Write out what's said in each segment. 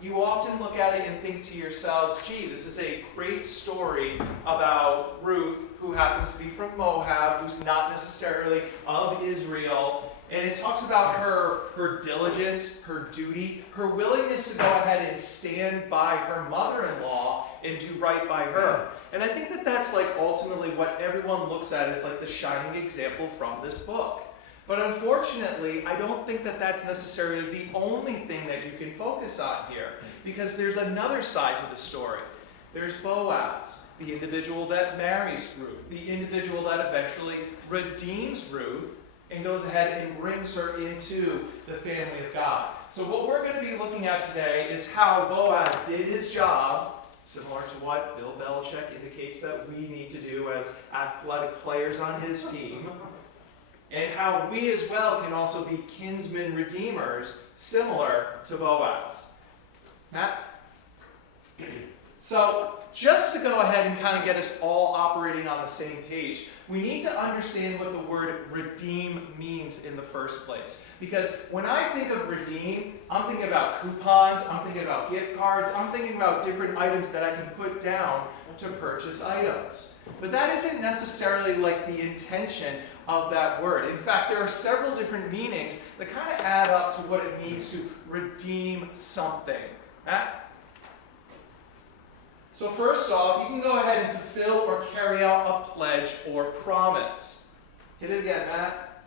you often look at it and think to yourselves, gee, this is a great story about Ruth, who happens to be from Moab, who's not necessarily of Israel. And it talks about her diligence, her duty, her willingness to go ahead and stand by her mother-in-law and do right by her. And I think that that's like ultimately what everyone looks at as like the shining example from this book. But unfortunately, I don't think that that's necessarily the only thing that you can focus on here, because there's another side to the story. There's Boaz, the individual that marries Ruth, the individual that eventually redeems Ruth and goes ahead and brings her into the family of God. So what we're going to be looking at today is how Boaz did his job, similar to what Bill Belichick indicates that we need to do as athletic players on his team, and how we as well can also be kinsman redeemers, similar to Boaz. Matt? So, just to go ahead and kind of get us all operating on the same page, we need to understand what the word redeem means in the first place. Because when I think of redeem, I'm thinking about coupons, I'm thinking about gift cards, I'm thinking about different items that I can put down to purchase items. But that isn't necessarily like the intention of that word. In fact, there are several different meanings that kind of add up to what it means to redeem something. Matt? So first off, you can go ahead and fulfill or carry out a pledge or promise. Hit it again, Matt.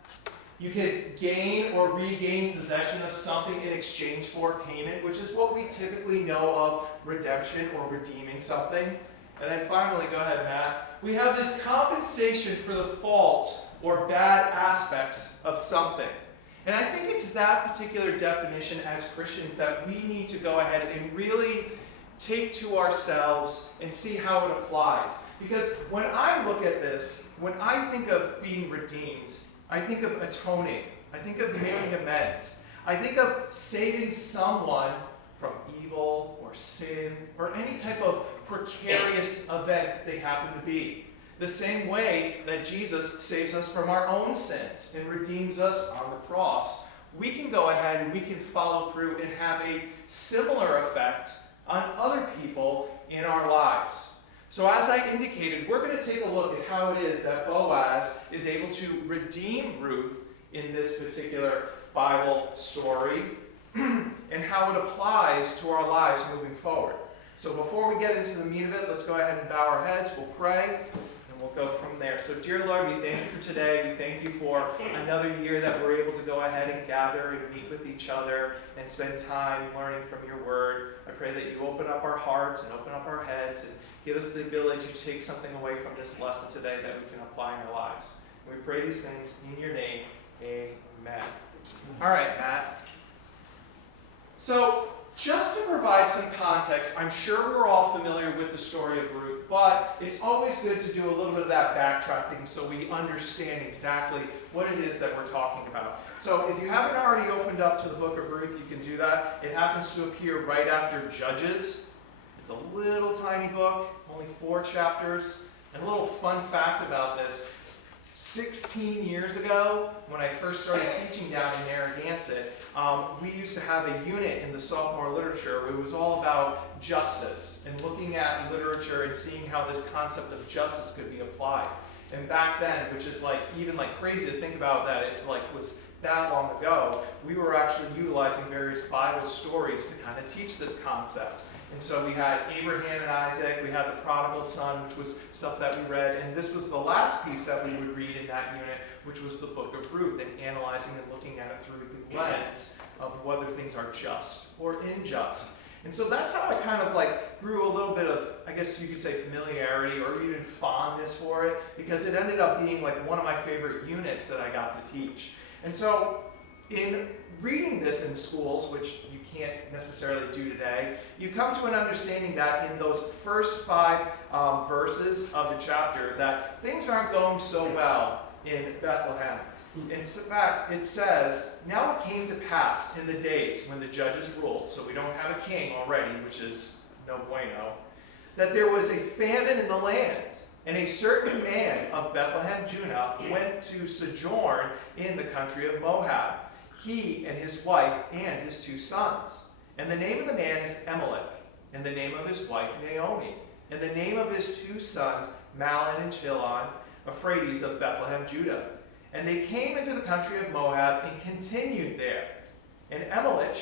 You can gain or regain possession of something in exchange for payment, which is what we typically know of redemption or redeeming something. And then finally, go ahead, Matt. We have this compensation for the fault or bad aspects of something. And I think it's that particular definition as Christians that we need to go ahead and really take to ourselves and see how it applies. Because when I look at this, when I think of being redeemed, I think of atoning. I think of making amends. I think of saving someone from evil or sin or any type of precarious event they happen to be. The same way that Jesus saves us from our own sins and redeems us on the cross, we can go ahead and we can follow through and have a similar effect on other people in our lives. So as I indicated, we're going to take a look at how it is that Boaz is able to redeem Ruth in this particular Bible story and how it applies to our lives moving forward. So before we get into the meat of it, let's go ahead and bow our heads, we'll pray, and we'll go from there. So dear Lord, we thank you for today. We thank you for another year that we're able to go ahead and gather and meet with each other and spend time learning from your word. I pray that you open up our hearts and open up our heads and give us the ability to take something away from this lesson today that we can apply in our lives. And we pray these things in your name. Amen. All right, Matt. So, just to provide some context, I'm sure we're all familiar with the story of Ruth, but it's always good to do a little bit of that backtracking so we understand exactly what it is that we're talking about. So if you haven't already opened up to the book of Ruth, you can do that. It happens to appear right after Judges. It's a little tiny book, only 4 chapters. And a little fun fact about this, 16 years ago, when I first started teaching down in Narragansett, we used to have a unit in the sophomore literature. It was all about justice and looking at literature and seeing how this concept of justice could be applied. And back then, which is like even like crazy to think about that it like was that long ago, we were actually utilizing various Bible stories to kind of teach this concept. And so we had Abraham and Isaac, we had the prodigal son, which was stuff that we read, and this was the last piece that we would read in that unit, which was the book of Ruth, and analyzing and looking at it through the lens of whether things are just or unjust. And so that's how I kind of like grew a little bit of, I guess you could say, familiarity or even fondness for it, because it ended up being like one of my favorite units that I got to teach. And so in reading this in schools, which you can't necessarily do today, you come to an understanding that in those first 5 verses of the chapter that things aren't going so well in Bethlehem. In fact, it says, "Now it came to pass in the days when the judges ruled," so we don't have a king already, which is no bueno, "that there was a famine in the land, and a certain man of Bethlehem, Judah, went to sojourn in the country of Moab, he and his wife and his 2 sons. And the name of the man is Elimelech, and the name of his wife Naomi, and the name of his 2 sons, Mahlon and Chilion, Euphrates of Bethlehem, Judah. And they came into the country of Moab and continued there. And Elimelech,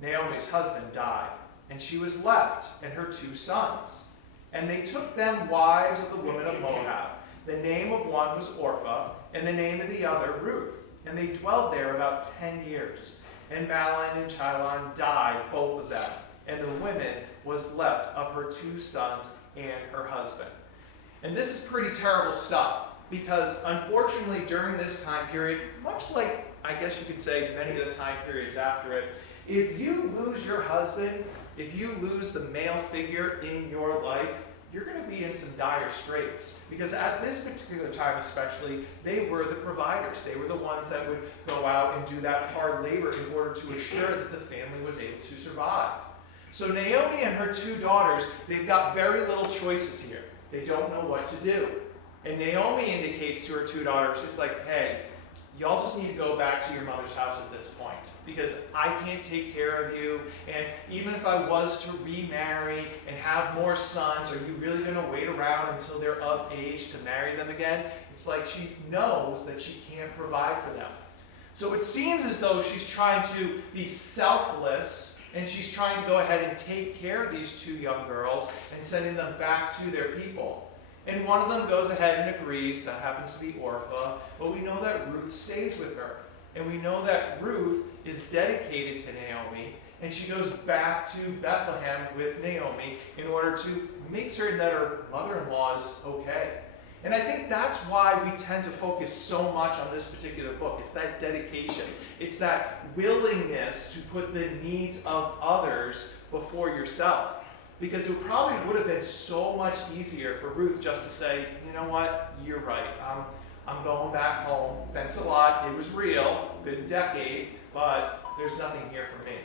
Naomi's husband, died, and she was left, and her 2 sons. And they took them wives of the women of Moab. The name of one was Orpah, and the name of the other Ruth. And they dwelled there about 10 years. And Mahlon and Chilion died, both of them. And the woman was left of her 2 sons and her husband. And this is pretty terrible stuff, because unfortunately during this time period, much like I guess you could say many of the time periods after it, if you lose your husband, if you lose the male figure in your life, you're going to be in some dire straits. Because at this particular time especially, they were the providers. They were the ones that would go out and do that hard labor in order to assure that the family was able to survive. So Naomi and her 2 daughters, they've got very little choices here. They don't know what to do. And Naomi indicates to her 2 daughters, she's like, hey, y'all just need to go back to your mother's house at this point, because I can't take care of you, and even if I was to remarry and have more sons, are you really going to wait around until they're of age to marry them again? It's like she knows that she can't provide for them. So it seems as though she's trying to be selfless, and she's trying to go ahead and take care of these 2 young girls and sending them back to their people. And one of them goes ahead and agrees, that happens to be Orpah, but we know that Ruth stays with her. And we know that Ruth is dedicated to Naomi, and she goes back to Bethlehem with Naomi in order to make certain that her mother-in-law is okay. And I think that's why we tend to focus so much on this particular book. It's that dedication. It's that willingness to put the needs of others before yourself. Because it probably would have been so much easier for Ruth just to say, you know what, you're right. I'm going back home. Thanks a lot. It was real. Good decade, but there's nothing here for me.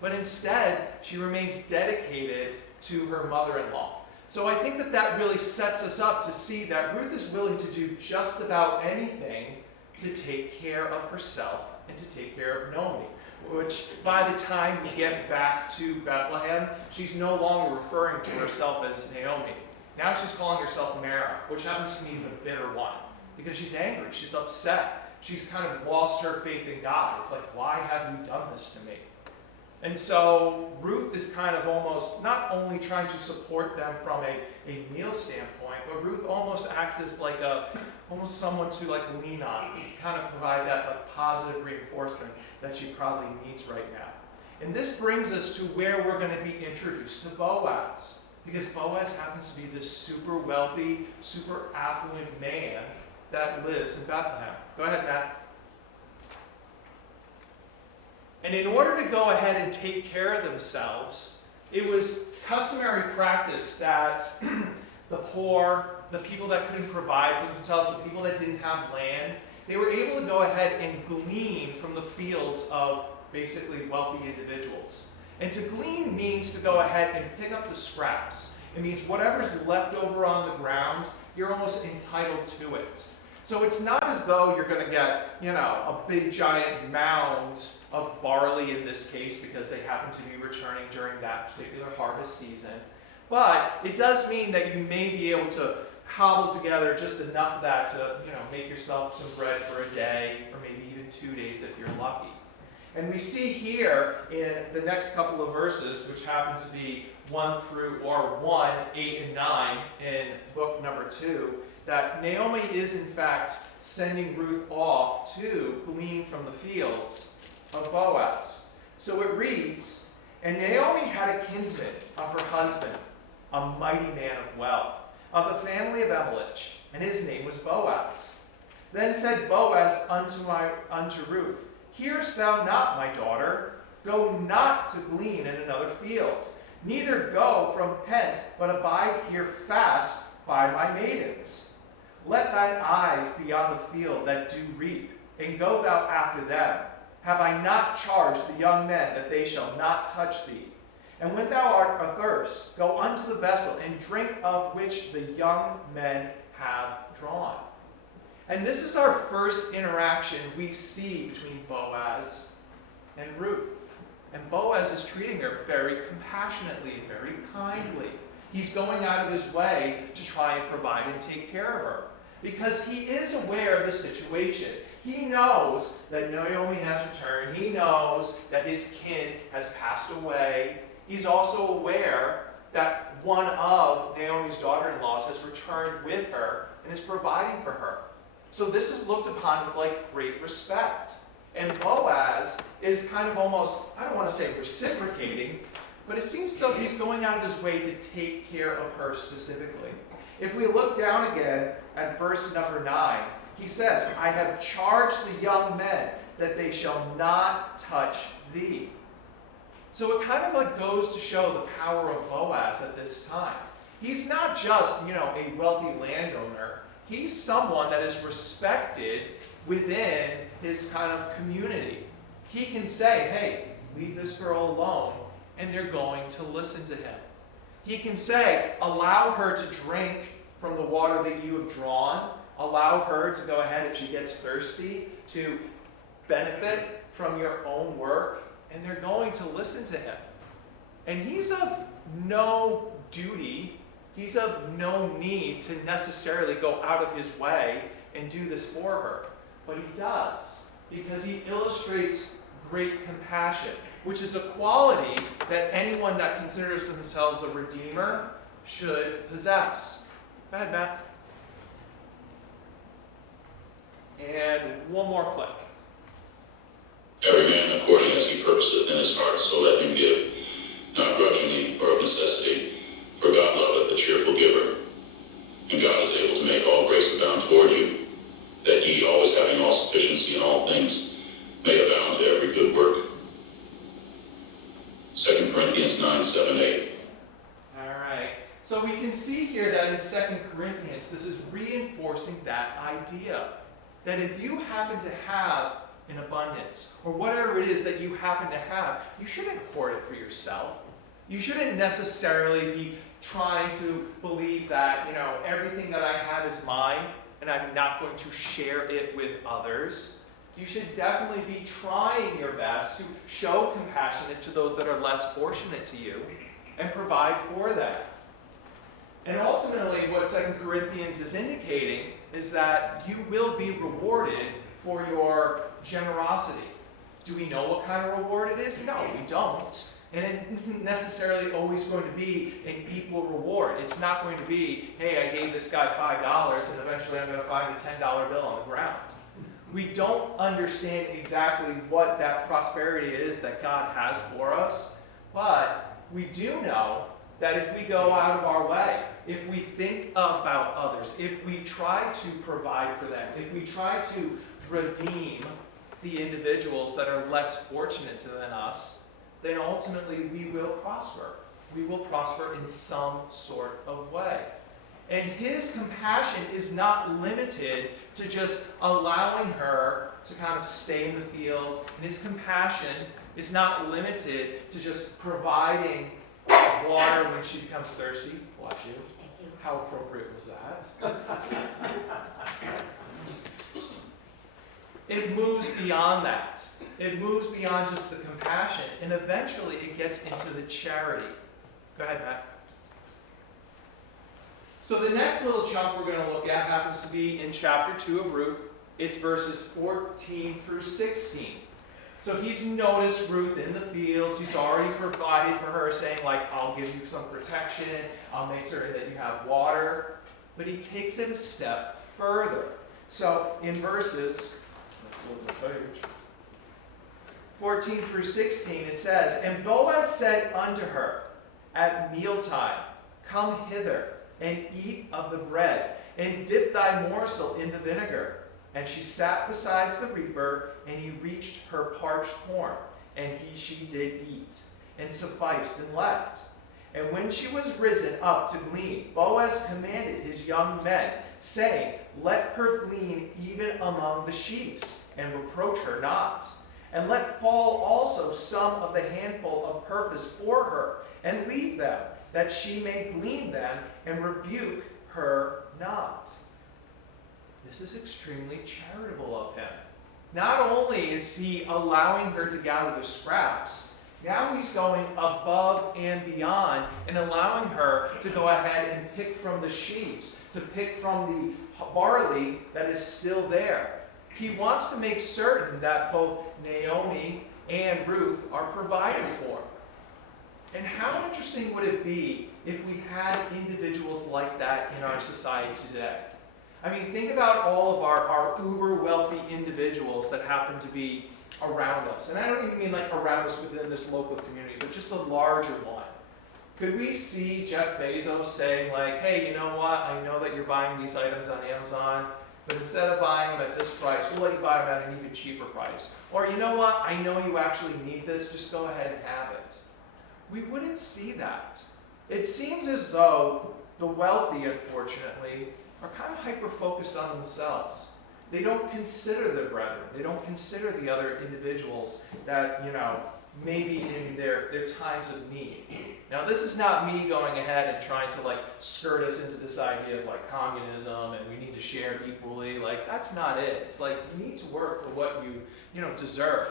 But instead, she remains dedicated to her mother-in-law. So I think that that really sets us up to see that Ruth is willing to do just about anything to take care of herself and to take care of Naomi. Which, by the time we get back to Bethlehem, she's no longer referring to herself as Naomi. Now she's calling herself Mara, which happens to be the bitter one. Because she's angry, she's upset. She's kind of lost her faith in God. It's like, why have you done this to me? And so Ruth is kind of almost not only trying to support them from a meal standpoint, but Ruth almost acts as like almost someone to like lean on, to kind of provide that positive reinforcement that she probably needs right now. And this brings us to where we're going to be introduced to Boaz. Because Boaz happens to be this super wealthy, super affluent man that lives in Bethlehem. Go ahead, Matt. And in order to go ahead and take care of themselves, it was customary practice that the poor, the people that couldn't provide for themselves, the people that didn't have land, they were able to go ahead and glean from the fields of basically wealthy individuals. And to glean means to go ahead and pick up the scraps. It means whatever's left over on the ground, you're almost entitled to it. So it's not as though you're going to get, a big giant mound of barley in this case because they happen to be returning during that particular harvest season. But it does mean that you may be able to cobble together just enough of that to, make yourself some bread for a day or maybe even 2 days if you're lucky. And we see here in the next couple of verses, which happen to be 1, 8, and 9 in book number 2, that Naomi is in fact sending Ruth off to glean from the fields of Boaz. So it reads, "And Naomi had a kinsman of her husband, a mighty man of wealth, of the family of Elimelech, and his name was Boaz. Then said Boaz unto Ruth, Hearest thou not, my daughter? Go not to glean in another field, neither go from hence, but abide here fast by my maidens. Let thine eyes be on the field that do reap, and go thou after them. Have I not charged the young men that they shall not touch thee? And when thou art athirst, go unto the vessel, and drink of which the young men have drawn." And this is our first interaction we see between Boaz and Ruth. And Boaz is treating her very compassionately, very kindly. He's going out of his way to try and provide and take care of her, because he is aware of the situation. He knows that Naomi has returned. He knows that his kin has passed away. He's also aware that one of Naomi's daughter-in-laws has returned with her and is providing for her. So this is looked upon with great respect. And Boaz is kind of almost, I don't want to say reciprocating, but it seems as though he's going out of his way to take care of her specifically. If we look down again at verse number 9, he says, I have charged the young men that they shall not touch thee. So it kind of goes to show the power of Boaz at this time. He's not just, a wealthy landowner. He's someone that is respected within his kind of community. He can say, hey, leave this girl alone, and they're going to listen to him. He can say, allow her to drink from the water that you have drawn. Allow her to go ahead, if she gets thirsty, to benefit from your own work, and they're going to listen to him. And he's of no duty, he's of no need to necessarily go out of his way and do this for her. But he does, because he illustrates great compassion, which is a quality that anyone that considers themselves a redeemer should possess. Go ahead, Matt. And one more click. Every man according as he purposeth in his heart, so let him give, not grudgingly or of necessity, for God loveth a cheerful giver. And God is able to make all grace abound toward you, that ye, always having all sufficiency in all things, may abound to every good work. 2 Corinthians 9, 7, 8. All right. So we can see here that in 2 Corinthians, this is reinforcing that idea. That if you happen to have an abundance, or whatever it is that you happen to have, you shouldn't hoard it for yourself. You shouldn't necessarily be trying to believe that, everything that I have is mine, and I'm not going to share it with others. You should definitely be trying your best to show compassion to those that are less fortunate to you, and provide for them. And ultimately, what 2 Corinthians is indicating is that you will be rewarded for your generosity. Do we know what kind of reward it is? No, we don't. And it isn't necessarily always going to be an equal reward. It's not going to be, hey, I gave this guy $5 and eventually I'm going to find a $10 bill on the ground. We don't understand exactly what that prosperity is that God has for us, but we do know that if we go out of our way, if we think about others, if we try to provide for them, if we try to redeem the individuals that are less fortunate than us, then ultimately we will prosper. We will prosper in some sort of way. And his compassion is not limited to just allowing her to kind of stay in the fields. And his compassion is not limited to just providing water when she becomes thirsty. Bless you. How appropriate was that? It moves beyond that. It moves beyond just the compassion, and eventually it gets into the charity. Go ahead, Matt. So the next little chunk we're going to look at happens to be in chapter 2 of Ruth. It's verses 14 through 16. So he's noticed Ruth in the fields. He's already provided for her, saying, I'll give you some protection. I'll make certain that you have water. But he takes it a step further. So in verses 14 through 16, it says, And Boaz said unto her at mealtime, Come hither, and eat of the bread, and dip thy morsel in the vinegar. And she sat beside the reaper, and he reached her parched corn, and she did eat, and sufficed and left. And when she was risen up to glean, Boaz commanded his young men, saying, Let her glean even among the sheaves, and reproach her not. And let fall also some of the handful of purpose for her, and leave them, that she may glean them, and rebuke her not. This is extremely charitable of him. Not only is he allowing her to gather the scraps, Now he's going above and beyond and allowing her to go ahead and pick from the sheaves, to pick from the barley that is still there. He wants to make certain that both Naomi and Ruth are provided for. And how interesting would it be if we had individuals like that in our society today? I mean, think about all of our uber wealthy individuals that happen to be around us. And I don't even mean like around us within this local community, but just a larger one. Could we see Jeff Bezos saying like, hey, you know what? I know that you're buying these items on Amazon, but instead of buying them at this price, we'll let you buy them at an even cheaper price. Or you know what? I know you actually need this, just go ahead and have it. We wouldn't see that. It seems as though the wealthy, unfortunately, are kind of hyper-focused on themselves. They don't consider their brethren. They don't consider the other individuals that, maybe in their times of need. Now, this is not me going ahead and trying to skirt us into this idea of communism and we need to share equally. That's not it. It's you need to work for what you deserve.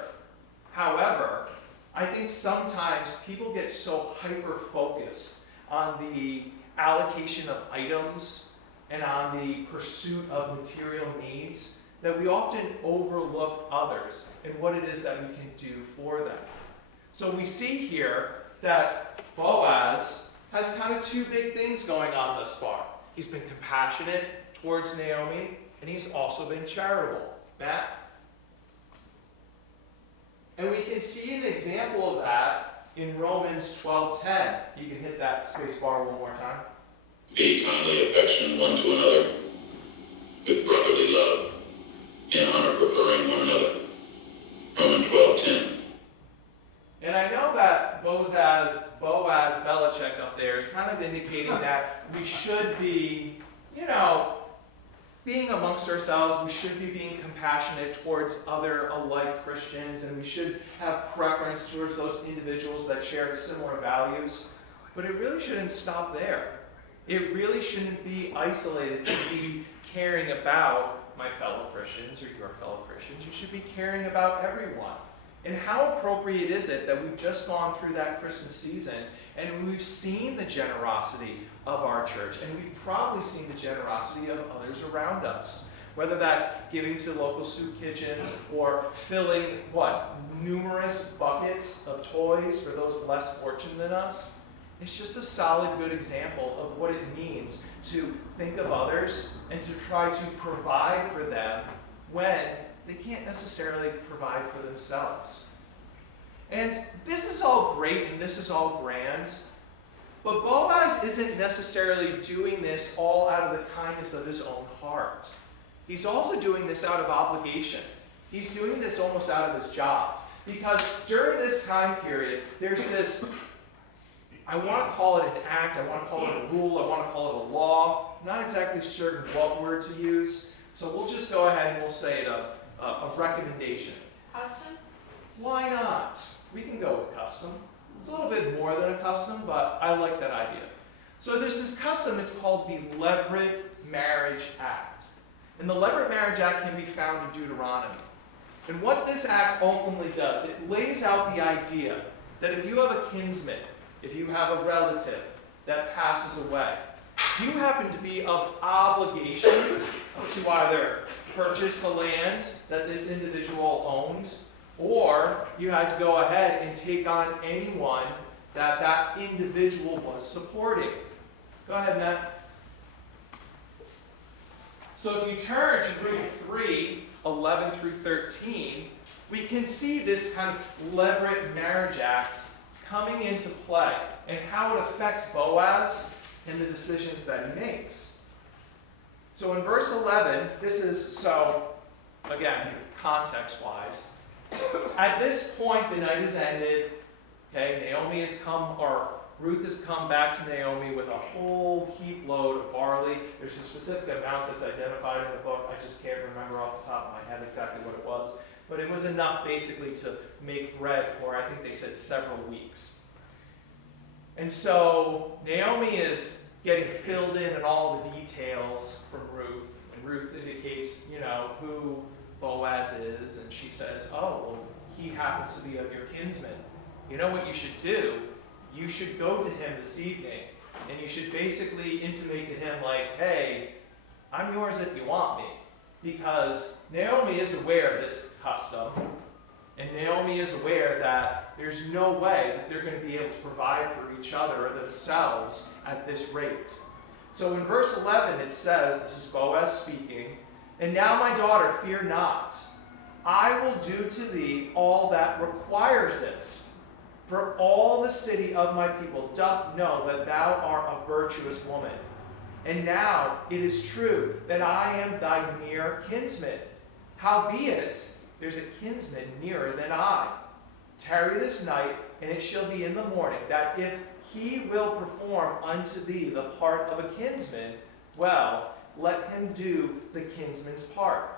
However, I think sometimes people get so hyper-focused on the allocation of items and on the pursuit of material needs that we often overlook others and what it is that we can do for them. So we see here that Boaz has kind of two big things going on thus far. He's been compassionate towards Naomi, and he's also been charitable. Matt? And we can see an example of that in Romans 12:10. You can hit that space bar one more time. Be kindly affectionate one to another, with brotherly love, in honor preferring one another. Romans 12:10. And I know that Boaz Belichick up there is kind of indicating that we should be, being amongst ourselves, we should be being compassionate towards other alike Christians, and we should have preference towards those individuals that share similar values. But it really shouldn't stop there. It really shouldn't be isolated to be caring about my fellow Christians or your fellow Christians. You should be caring about everyone. And how appropriate is it that we've just gone through that Christmas season and we've seen the generosity of our church, and we've probably seen the generosity of others around us. Whether that's giving to local soup kitchens or filling, numerous buckets of toys for those less fortunate than us. It's just a solid, good example of what it means to think of others and to try to provide for them when they can't necessarily provide for themselves. And this is all great and this is all grand, but Boaz isn't necessarily doing this all out of the kindness of his own heart. He's also doing this out of obligation. He's doing this almost out of his job. Because during this time period, there's this, I want to call it an act, I want to call it a rule, I want to call it a law. I'm not exactly certain what word to use, so we'll just go ahead and we'll say it a recommendation. Custom? Why not? We can go with custom. It's a little bit more than a custom, but I like that idea. So there's this custom, it's called the Levirate Marriage Act. And the Levirate Marriage Act can be found in Deuteronomy. And what this act ultimately does, it lays out the idea that if you have a kinsman, if you have a relative that passes away, you happen to be of obligation to either purchase the land that this individual owned, or you had to go ahead and take on anyone that that individual was supporting. Go ahead, Matt. So if you turn to Ruth 3, 11 through 13, we can see this kind of Levirate Marriage Act coming into play and how it affects Boaz and the decisions that he makes. So in verse 11, this is, so again, context-wise, at this point the night is ended, okay, Ruth has come back to Naomi with a whole heap load of barley. There's a specific amount that's identified in the book. I just can't remember off the top of my head exactly what it was. But it was enough basically to make bread for, I think they said, several weeks. And so Naomi is getting filled in on all the details from Ruth. And Ruth indicates, who Boaz is. And she says, oh, well, he happens to be of your kinsman. you know what you should do? You should go to him this evening, and you should basically intimate to him like, hey, I'm yours if you want me. Because Naomi is aware of this custom, and Naomi is aware that there's no way that they're going to be able to provide for each other or themselves at this rate. So in verse 11 it says, this is Boaz speaking, "And now, my daughter, fear not. I will do to thee all that requires this. For all the city of my people doth know that thou art a virtuous woman. And now it is true that I am thy near kinsman. Howbeit, there's a kinsman nearer than I. Tarry this night, and it shall be in the morning, that if he will perform unto thee the part of a kinsman, well, let him do the kinsman's part.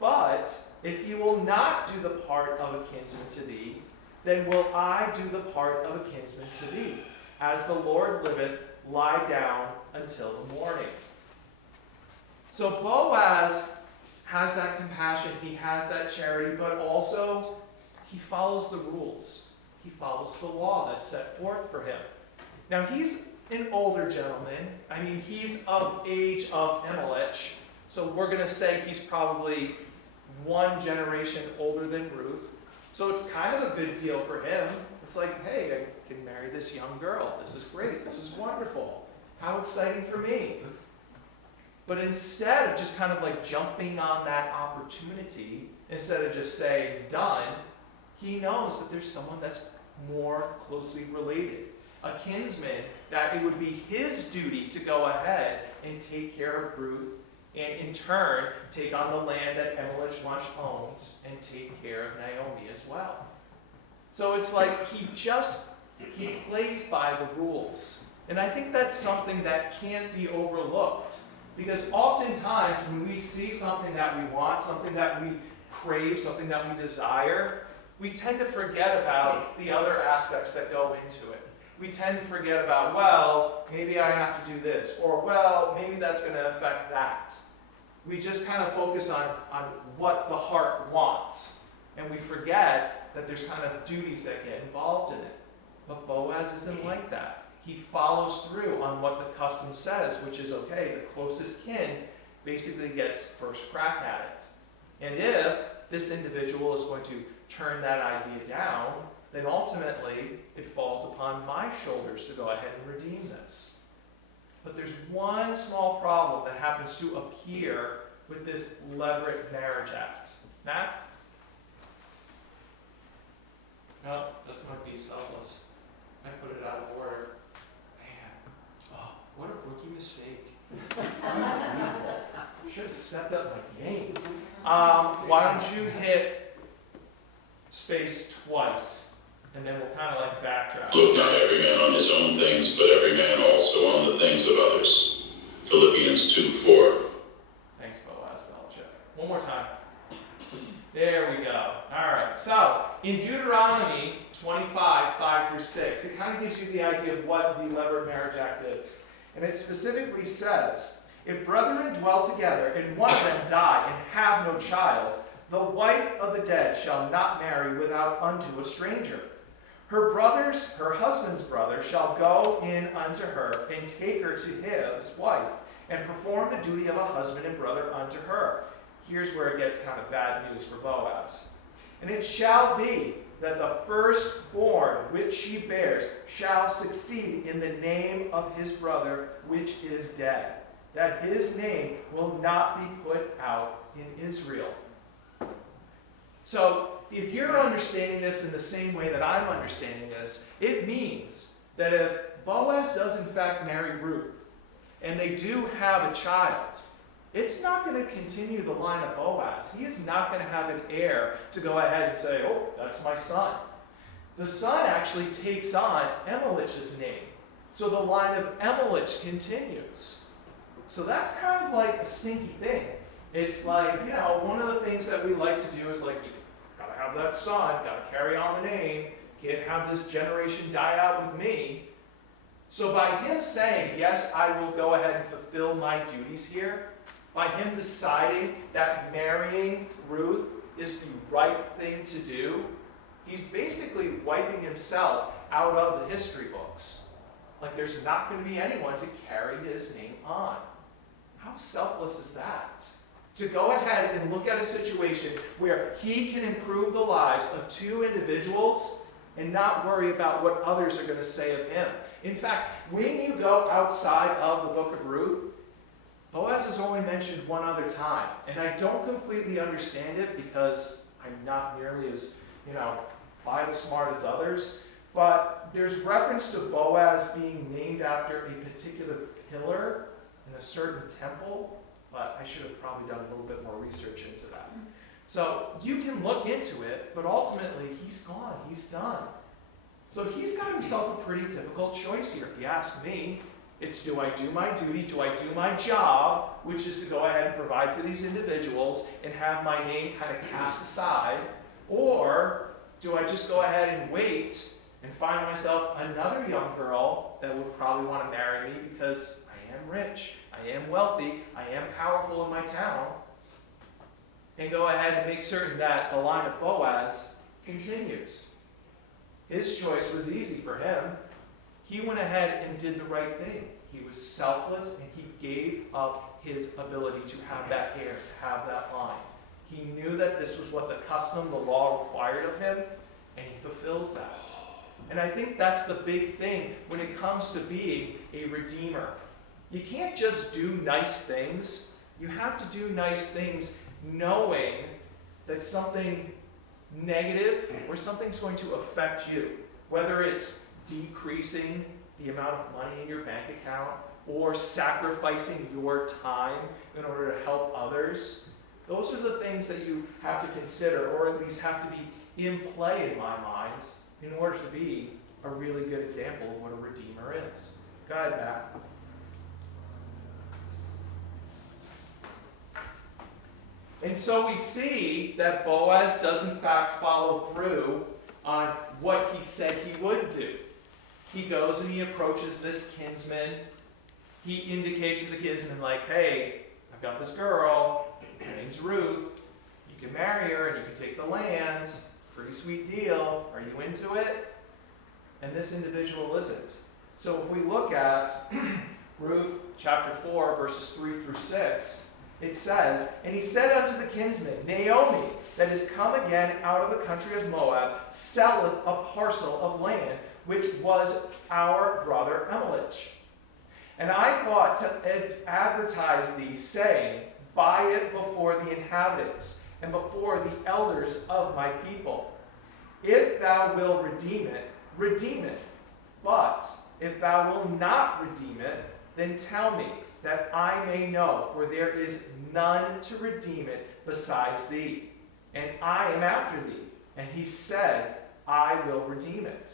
But if he will not do the part of a kinsman to thee, then will I do the part of a kinsman to thee. As the Lord liveth, lie down until the morning." So Boaz has that compassion, he has that charity, but also he follows the rules. He follows the law that's set forth for him. Now he's an older gentleman. I mean, he's of age of Elimelech, so we're going to say he's probably one generation older than Ruth. So it's kind of a good deal for him. It's like, hey, I can marry this young girl. This is great. This is wonderful. How exciting for me. But instead of just kind of like jumping on that opportunity, instead of just saying done, he knows that there's someone that's more closely related. A kinsman, that it would be his duty to go ahead and take care of Ruth, and in turn, take on the land that Elimelech once owned and take care of Naomi as well. So it's like he plays by the rules. And I think that's something that can't be overlooked. Because oftentimes when we see something that we want, something that we crave, something that we desire, we tend to forget about the other aspects that go into it. We tend to forget about, well, maybe I have to do this, or well, maybe that's going to affect that. We just kind of focus on what the heart wants, and we forget that there's kind of duties that get involved in it. But Boaz isn't like that. He follows through on what the custom says, which is, okay, the closest kin basically gets first crack at it. And if this individual is going to turn that idea down, then ultimately it falls upon my shoulders to go ahead and redeem this. But there's one small problem that happens to appear with this Levirate Marriage Act. Matt? No, that's my B selfless. I put it out of order. Man, oh, what a rookie mistake. Unbelievable. Should have stepped up my game. Why don't you hit space twice? And then we'll kind of like backtrack. Look not every man on his own things, but every man also on the things of others. Philippians 2:4. Thanks, Boaz Belichick. One more time. There we go. All right. So in Deuteronomy 25, 5 through 6, it kind of gives you the idea of what the Levirate Marriage Act is. And it specifically says, if brethren dwell together, and one of them die and have no child, the wife of the dead shall not marry without unto a stranger. Her husband's brother shall go in unto her, and take her to his wife, and perform the duty of a husband and brother unto her. Here's where it gets kind of bad news for Boaz. And it shall be that the firstborn which she bears shall succeed in the name of his brother which is dead, that his name will not be put out in Israel. So, if you're understanding this in the same way that I'm understanding this, it means that if Boaz does in fact marry Ruth, and they do have a child, it's not going to continue the line of Boaz. He is not going to have an heir to go ahead and say, oh, that's my son. The son actually takes on Elimelech's name. So the line of Elimelech continues. So that's kind of like a stinky thing. It's like, one of the things that we like to do is like, you gotta have that son, gotta carry on the name, can't have this generation die out with me. So by him saying, yes, I will go ahead and fulfill my duties here, by him deciding that marrying Ruth is the right thing to do, He's basically wiping himself out of the history books. Like there's not going to be anyone to carry his name on. How selfless is that? To go ahead and look at a situation where he can improve the lives of two individuals and not worry about what others are going to say of him. In fact, when you go outside of the book of Ruth, Boaz is only mentioned one other time. And I don't completely understand it because I'm not nearly as, Bible smart as others. But there's reference to Boaz being named after a particular pillar in a certain temple. But I should have probably done a little bit more research into that. So you can look into it, but ultimately he's gone. He's done. So he's got himself a pretty difficult choice here, if you ask me. It's, do I do my duty, do I do my job, which is to go ahead and provide for these individuals and have my name kind of cast aside, or do I just go ahead and wait and find myself another young girl that would probably want to marry me because I am rich, I am wealthy, I am powerful in my town, and go ahead and make certain that the line of Boaz continues. His choice was easy for him. He went ahead and did the right thing. He was selfless and he gave up his ability to have that hair, to have that line. He knew that this was what the custom, the law required of him, and he fulfills that. And I think that's the big thing when it comes to being a redeemer. You can't just do nice things. You have to do nice things knowing that something negative or something's going to affect you. Whether it's decreasing the amount of money in your bank account or sacrificing your time in order to help others. Those are the things that you have to consider, or at least have to be in play in my mind, in order to be a really good example of what a redeemer is. Go ahead, Matt. And so we see that Boaz does in fact follow through on what he said he would do. He goes and he approaches this kinsman. He indicates to the kinsman, like, hey, I've got this girl. Her name's Ruth. You can marry her and you can take the lands. Pretty sweet deal. Are you into it? And this individual isn't. So if we look at Ruth chapter 4, verses 3 through 6, it says, and he said unto the kinsman, Naomi, that is come again out of the country of Moab, selleth a parcel of land, which was our brother Elimelech. And I thought to advertise thee, saying, buy it before the inhabitants, and before the elders of my people. If thou wilt redeem it, redeem it. But if thou wilt not redeem it, then tell me, that I may know, for there is none to redeem it besides thee, and I am after thee. And he said, I will redeem it.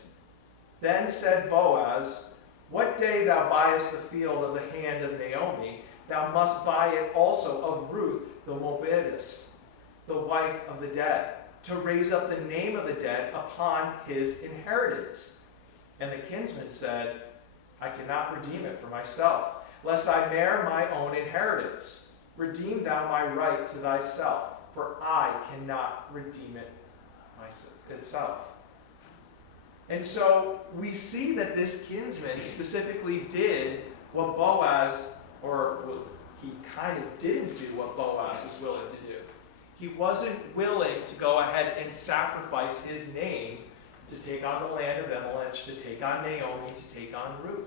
Then said Boaz, what day thou buyest the field of the hand of Naomi, thou must buy it also of Ruth the Moabitess, the wife of the dead, to raise up the name of the dead upon his inheritance. And the kinsman said, I cannot redeem it for myself, lest I bear my own inheritance. Redeem thou my right to thyself, for I cannot redeem it itself. And so we see that this kinsman specifically did what Boaz, or he kind of didn't do what Boaz was willing to do. He wasn't willing to go ahead and sacrifice his name to take on the land of Elimelech, to take on Naomi, to take on Ruth.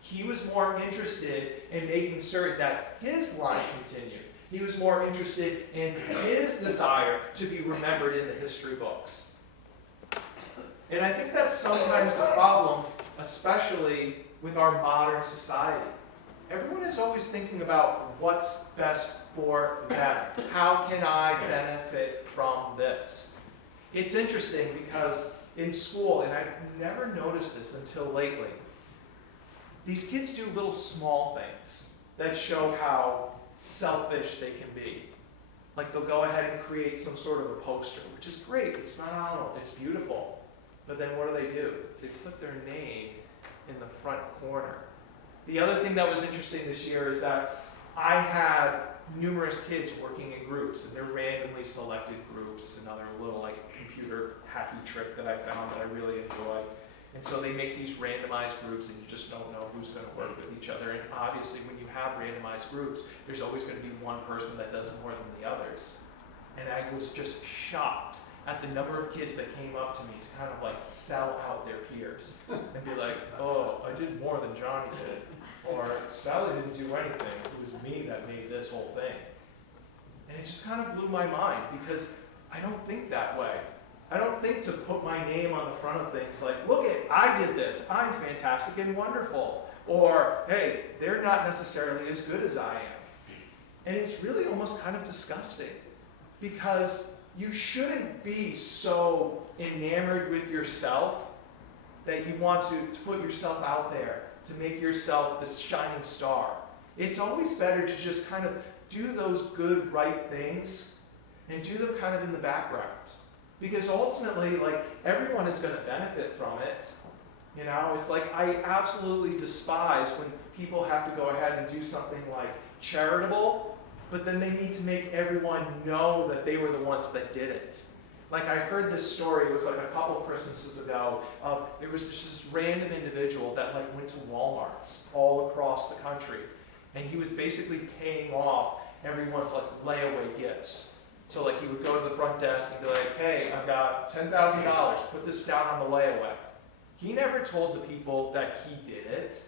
He was more interested in making certain that his line continued. He was more interested in his desire to be remembered in the history books. And I think that's sometimes the problem, especially with our modern society. Everyone is always thinking about what's best for them. How can I benefit from this? It's interesting because in school, and I never noticed this until lately, these kids do little small things that show how selfish they can be. Like they'll go ahead and create some sort of a poster, which is great, it's phenomenal, it's beautiful. But then what do? They put their name in the front corner. The other thing that was interesting this year is that I had numerous kids working in groups, and they're randomly selected groups, another little like computer hacky trick that I found that I really enjoy. And so they make these randomized groups, and you just don't know who's going to work with each other. And obviously, when you have randomized groups, there's always going to be one person that does more than the others. And I was just shocked at the number of kids that came up to me to kind of like sell out their peers and be like, oh, I did more than Johnny did. Or Sally didn't do anything. It was me that made this whole thing. And it just kind of blew my mind because I don't think that way. I don't think to put my name on the front of things like, look at, I did this. I'm fantastic and wonderful. Or, hey, they're not necessarily as good as I am. And it's really almost kind of disgusting because you shouldn't be so enamored with yourself that you want to put yourself out there, to make yourself this shining star. It's always better to just kind of do those good, right things and do them kind of in the background. Because ultimately, like, everyone is going to benefit from it. You know, it's like I absolutely despise when people have to go ahead and do something like charitable, but then they need to make everyone know that they were the ones that did it. Like I heard this story, it was like a couple of Christmases ago, there was this random individual that like went to Walmarts all across the country. And he was basically paying off everyone's like layaway gifts. So like he would go to the front desk and be like, hey, I've got $10,000, put this down on the layaway. He never told the people that he did it.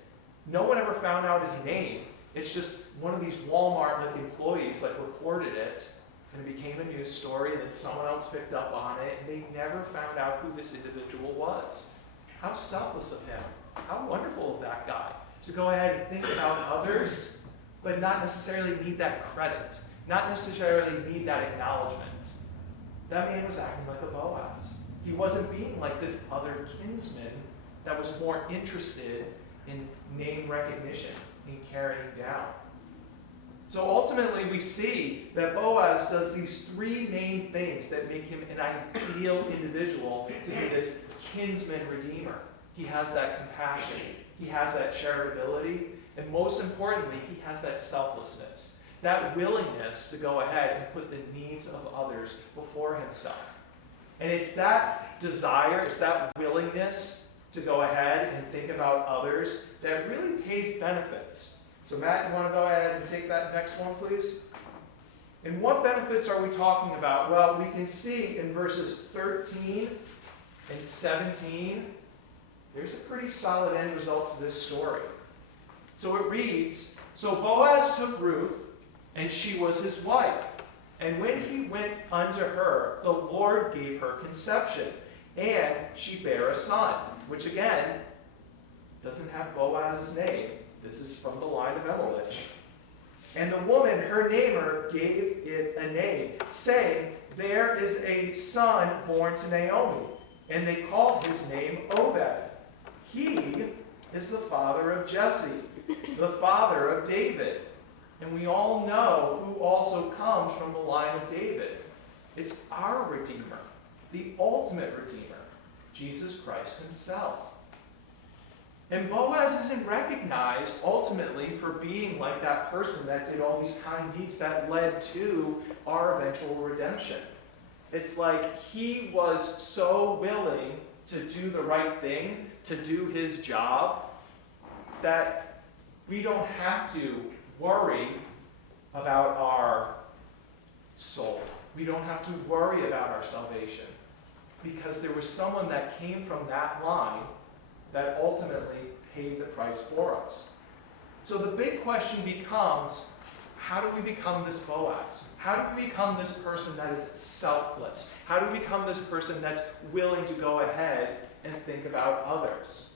No one ever found out his name. It's just one of these Walmart like employees like reported it, and it became a news story, and then someone else picked up on it, and they never found out who this individual was. How selfless of him. How wonderful of that guy to go ahead and think about others, but not necessarily need that credit, not necessarily need that acknowledgement. That man was acting like a Boaz. He wasn't being like this other kinsman that was more interested in name recognition, in carrying down. So ultimately we see that Boaz does these three main things that make him an ideal individual to be this kinsman redeemer. He has that compassion, he has that charitability, and most importantly, he has that selflessness, that willingness to go ahead and put the needs of others before himself. And it's that desire, it's that willingness to go ahead and think about others that really pays benefits. So Matt, you want to go ahead and take that next one, please? And what benefits are we talking about? Well, we can see in verses 13 and 17, there's a pretty solid end result to this story. So it reads, so Boaz took Ruth, and she was his wife. And when he went unto her, the Lord gave her conception, and she bare a son, which again, doesn't have Boaz's name. This is from the line of Elimelech. And the woman, her neighbor, gave it a name, saying, there is a son born to Naomi. And they called his name Obed. He is the father of Jesse, the father of David. And we all know who also comes from the line of David. It's our Redeemer, the ultimate Redeemer, Jesus Christ himself. And Boaz isn't recognized ultimately for being like that person that did all these kind deeds that led to our eventual redemption. It's like he was so willing to do the right thing, to do his job, that we don't have to worry about our soul. We don't have to worry about our salvation, because there was someone that came from that line that ultimately paid the price for us. So the big question becomes, how do we become this Boaz? How do we become this person that is selfless? How do we become this person that's willing to go ahead and think about others?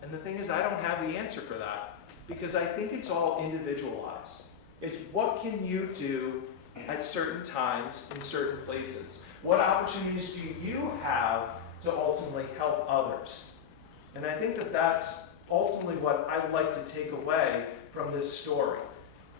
And the thing is, I don't have the answer for that, because I think it's all individualized. It's what can you do at certain times in certain places? What opportunities do you have to ultimately help others? And I think that that's ultimately what I'd like to take away from this story.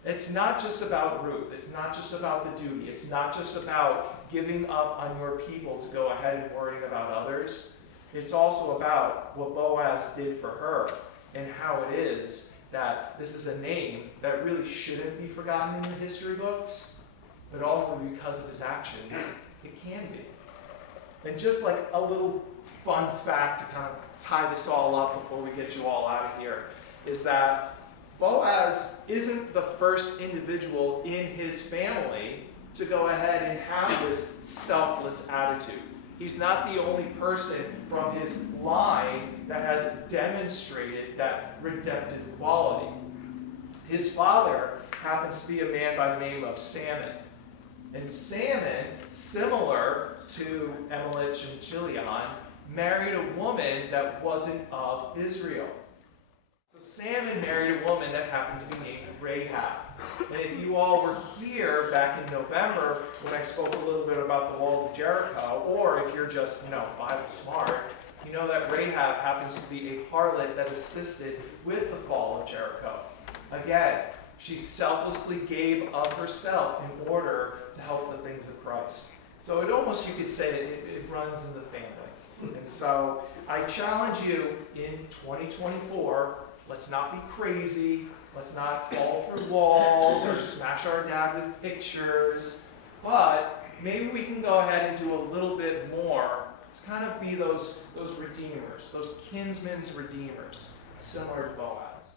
It's not just about Ruth. It's not just about the duty. It's not just about giving up on your people to go ahead and worrying about others. It's also about what Boaz did for her and how it is that this is a name that really shouldn't be forgotten in the history books, but only because of his actions, it can be. And just like a little fun fact to kind of tie this all up before we get you all out of here, is that Boaz isn't the first individual in his family to go ahead and have this selfless attitude. He's not the only person from his line that has demonstrated that redemptive quality. His father happens to be a man by the name of Salmon. And Salmon, similar to Emelich and Chilion, married a woman that wasn't of Israel. So Salmon married a woman that happened to be named Rahab. And if you all were here back in November when I spoke a little bit about the walls of Jericho, or if you're just, Bible smart, you know that Rahab happens to be a harlot that assisted with the fall of Jericho. Again, she selflessly gave of herself in order to help the things of Christ. So it almost, you could say that it runs in the family. And so I challenge you in 2024, let's not be crazy. Let's not fall through walls or smash our dad with pictures. But maybe we can go ahead and do a little bit more to kind of be those redeemers, those kinsmen's redeemers, similar to Boaz.